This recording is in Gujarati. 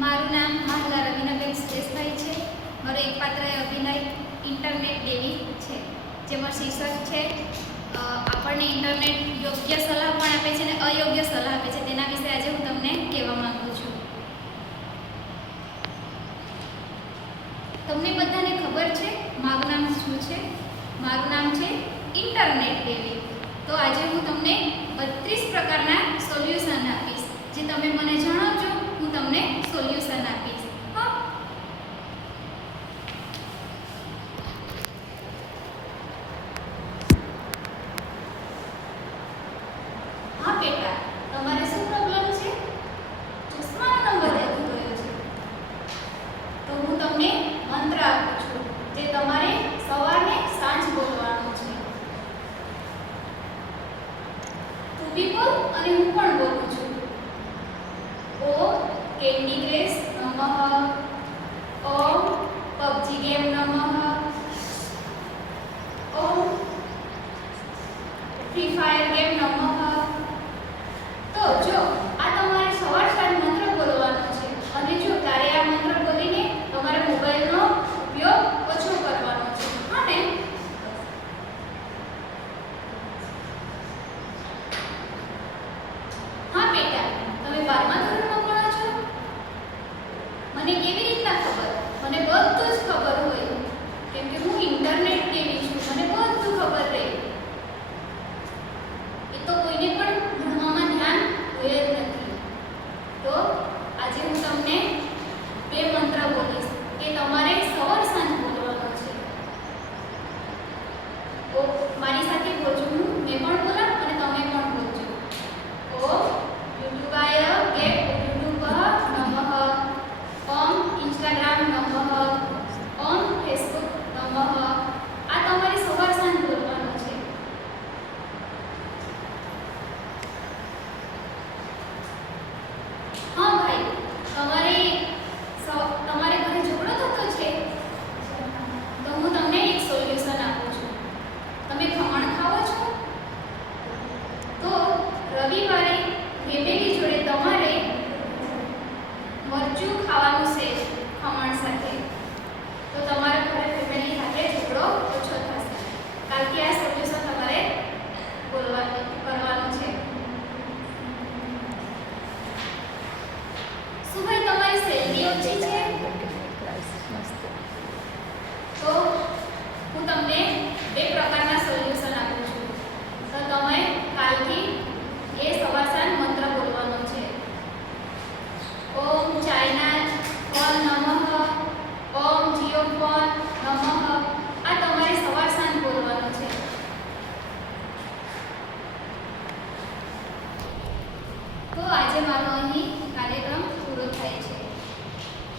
મારું નામ માહલા રવિનાબેન સુરેશભાઈ છે. મારો એક પાત્ર અભિનય ઇન્ટરનેટ દેવી છે, જેમાં શીર્ષક છે આપણને ઇન્ટરનેટ યોગ્ય સલાહ પણ આપે છે અને અયોગ્ય સલાહ આપે છે. તેના વિશે આજે હું તમને કહેવા માંગુ છું. તમને બધાને ખબર છે મારું નામ શું છે? મારું નામ છે ઇન્ટરનેટ દેવી. તો આજે હું તમને 32 પ્રકારના સોલ્યુશન આપીશ. જે તમે મને જણાવજો, હું તમને સોલ્યુશન આપીશ. હા બેટા, તમારે શું પ્રોબ્લેમ છે? ચશ્માનો નંબર વધી ગયો છે. તો હું તમને મંત્ર આપું છું, જે તમારે સવારે સાંજ બોલવાનો છે. તું બી બોલ અને હું પણ બોલું છું. ઓમ કેન્ડી ક્રશ નમઃ, ઓમ પબજી ગેમ નમઃ, ઓમ ફ્રી ફાયર ગેમ નમઃ. તો જો આ તમારે સવાર સાંજ મંત્ર બોલવાનો છે અને જો તારે આ મંત્ર બોલીને તમારા મોબાઈલનો ઉપયોગ ઓછો કરવાનો છે. હા ને? હા બેટા, તમે 12મા ધોરણમાં ભણો છો? મને કેવી રીતના ખબર? મને બધું જ ખબર હોય, કેમ કે હું ઇન્ટરનેટ દેવી છું. મને બધું ખબર રહે. એ તો કોઈને પણ ભણવામાં ધ્યાન હોય જ નથી. તો આજે હું તમને 2 મંત્ર બોલીશ કે તમારે સવાર સાંજ બોલવાનો છે. ઓ મારી સાથે બોલજો. મેં પણ બોલા અને તમે પણ બોલજો. ઓમ યુટ્યુબાય યુટ્યુબ નમઃ, ઓમ ઇન્સ્ટાગ્રામ નમઃ, ઓમ ફેસબુક નમઃ. આ તમારે સવાર સાંજ બોલવાનું છે. હા ભાઈ, તમારે ઘરે ઝઘડો થતો છે, તો હું તમને એક સોલ્યુશન આપું છું. તમે ખમણ ખાઓ છો? તો રવિવારે ફેમિલી જોડે તમારે મરચું ખાવાનું છે ખમણ સાથે. તો તમારા ઘરે ફેમિલી સાથે ઝઘડો ઓછો થશે. કાલથી આ સોલ્યુશન તમારે કરવાનું છે. શું ભાઈ તમારી સેલરી ઓછી છે? તો હું તમને 2 પ્રકારના સોલ્યુશન આપું છું. તો તમે કાલથી એ સવાર સાંજ મંત્ર બોલવાનો છે. ઓમ ચાઇના ફોન નમઃ, ઓમ જીઓ ફોન નમઃ. આ તમારે સવાર સાંજ બોલવાનું છે. તો આજે મારો અહીં